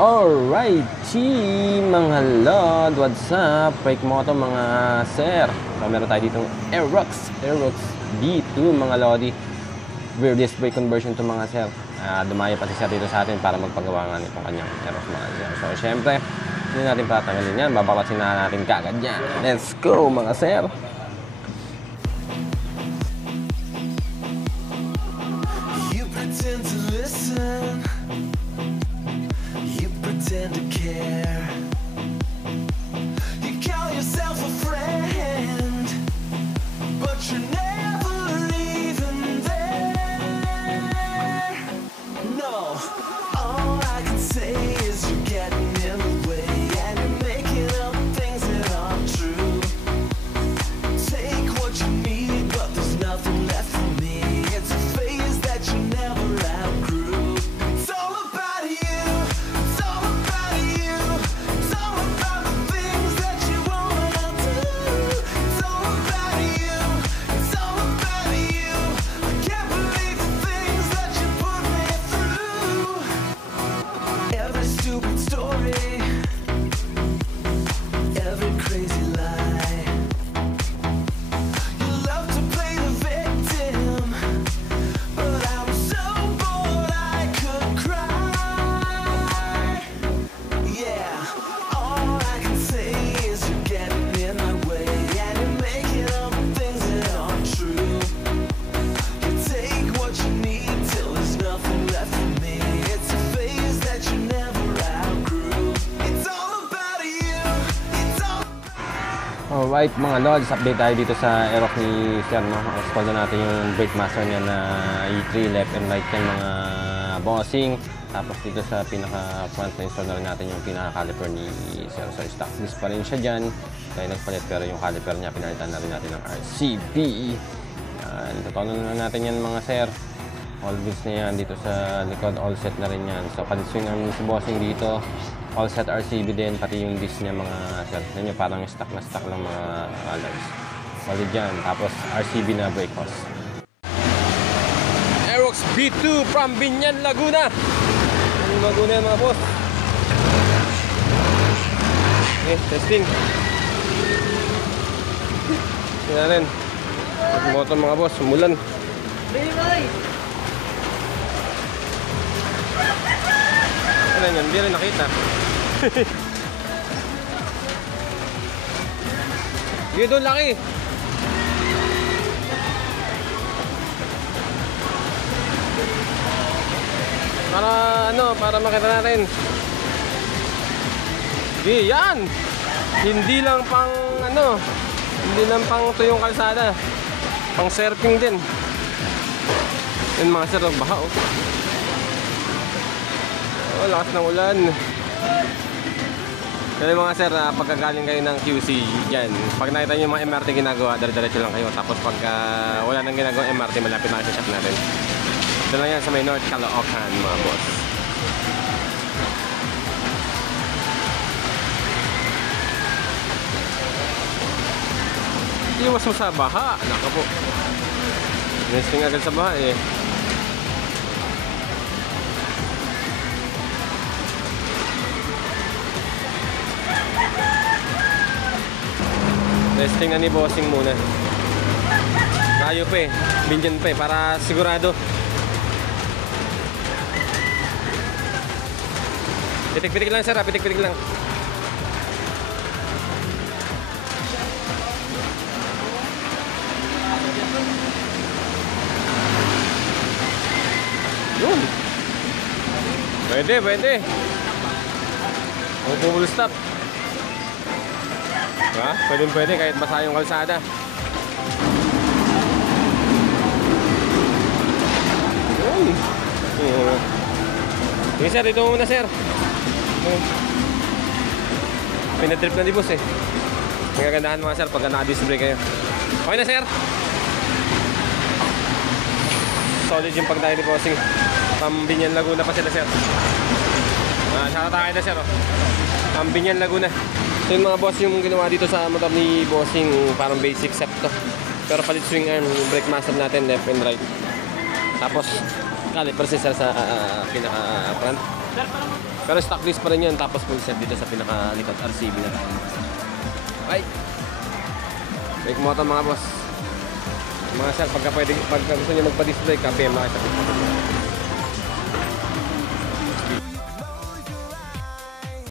Alrighty, mga lord, what's up? Brake moto mga sir. So meron tayo ditong Aerox B2 mga lodi. Rear disc brake conversion to mga sir. Dumayo pa si sir dito sa atin para magpagawa nga nitong kanyang Aerox mga sir. So syempre, hindi natin patanggalin yan. Babaklasin na natin kagad yan. Let's go mga sir. You pretend to listen, you pretend to care, you call yourself a friend, but you're never even there. No, all I can say is you're getting in the way and you're making up things that aren't true. Take what you need, but there's nothing left for me. It's a phase that you never outgrew. It's all about you, it's all about you, it's all about the things that you wanna do. It's all about you, it's all about you. I can't believe the things that you put me through. Every stupid story, every crazy lie. You love to play the victim, but I was so bored I could cry. Yeah, all I can say is you're getting in my way and you're making up things that aren't true. You take what you need till there's nothing left for me. It's a phase that you never outgrew. It's all about you, it's all. Alright mga lods, update tayo dito sa Aerox ni sir, no? Install na natin yung brake master niya na E3, left and right yan mga bossing. Tapos dito sa pinaka front na install na rin natin yung pinaka caliper ni sir. So stock disc pa rin siya dyan, kaya nagpalit, pero yung caliper niya pinalitan na rin natin ng RCB. Yan, tatono na natin yan mga sir. All goods na yan dito sa likod, all set na rin yan. So palit-swing namin si bossing dito, all set RCB din, pati yung disc niya mga sir. Yan yung parang stock na stock ng mga colors. Solid yan. Tapos RCB na brake hose. Aerox B2 from Binyan, Laguna. Laguna yan mga boss. Okay, testing. Tingnan natin. Moto mga boss, umulan. Ano yan? Hindi rin nakita. Hindi doon laki. Para ano, para makita natin. Hindi yan. Hindi lang pang ano, hindi lang pang tuyong kalsada. Pang surfing din. Yan mga sir, baha oh. Oh, lakas ng ulan. Kaya mga sir, pagkagaling kayo ng QC dyan, pag nakita nyo yung mga MRT ginagawa, dire-diretso lang kayo. Tapos pagka wala nang ginagawa MRT, malapit na sa shop natin. Ito lang yan sa may North Caloocan mga boss. Iwas mo sa baha. Naka po, nesting agad sa baha eh. Testing na ni bossing muna. Tayo pa eh, Binyan pa eh, para sigurado. Pitik-pitik lang sir, pitik-pitik lang. Yun. Pwede, pwede. Full stop. Diba? Pwede kahit basa yung kalsada. Sige sir, dito muna sir. Pinatrip na di boss eh. Nagagandahan mga sir pagka naka-disc brake kayo. Okay na sir. Solid yung pagdayo ni bossing. Pambinyan Laguna pa sila sir. Shoutout tayo na sir oh. Pambinyan Laguna. So yung mga boss yung ginawa dito sa motor ni bossing, parang basic set to. Pero palit swing arm, brake master natin left and right. Tapos caliper sensor sa pinaka front. Pero stock disc pa rin yan, tapos full set dito sa pinaka-likod RCB na tayo. Right. Make moto mga boss. Mga sir, pagka gusto nyo magpa-display, ka-PM lang kayo sa